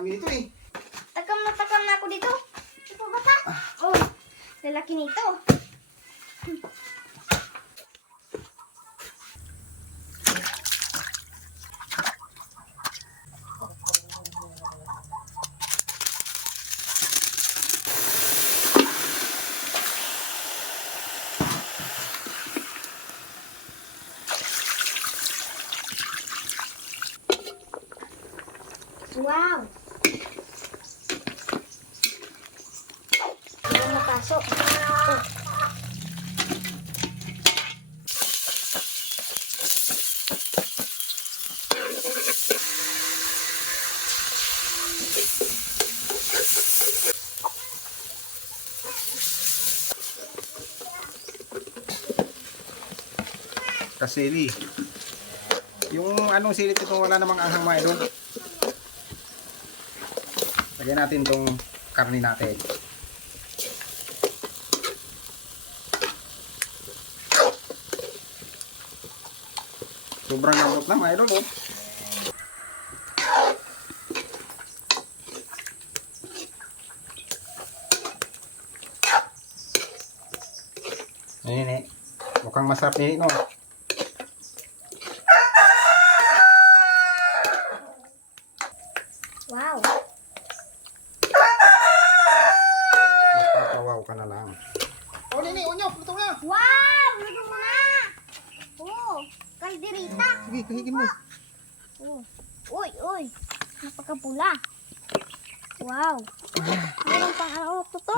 Marami dito eh. Takam na ako dito. Ito bata. Oh, lalaki nito. Wow! Hindi napasok. Oh. Kasili. Yung anong silit ito wala namang anghang mga idol. Lagyan natin tong karne natin. Sobrang lambot na mga idol. Oh. Ayan eh. Mukhang masarap niya no. Wow! Wow ka na lang. Oh, nini, unyo, luto na. Wow! Luto mo na! Oh, kalderita. Sige, kahigin mo. Oh. Uy, uy. Napakapula. Wow. Meron pang ano to?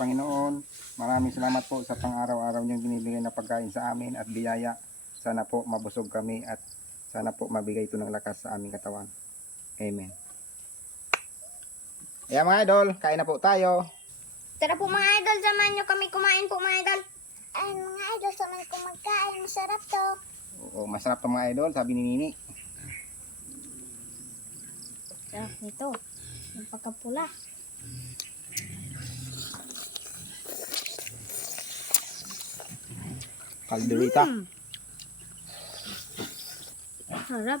Panginoon, maraming salamat po sa pang-araw-araw niyong binibigay na pagkain sa amin at biyaya. Sana po mabusog kami at sana po mabigay ito ng lakas sa aming katawan. Amen. Ayan mga idol, kain na po tayo. Tara po mga idol, samahan nyo kami kumain po mga idol. Ay mga idol, samahan ko magkain. Masarap to. Oo, masarap to mga idol, sabi ni Nini. Sarap nito. Napakapula. Kalderita. Sarap.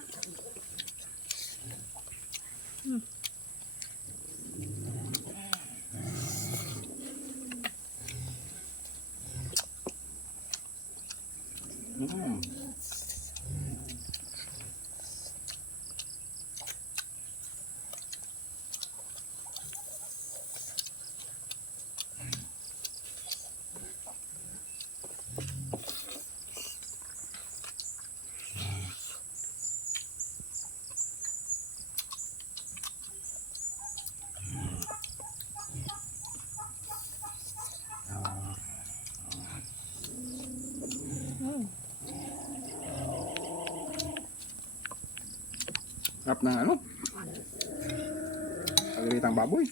Sarap ng ano? Kalderitang baboy.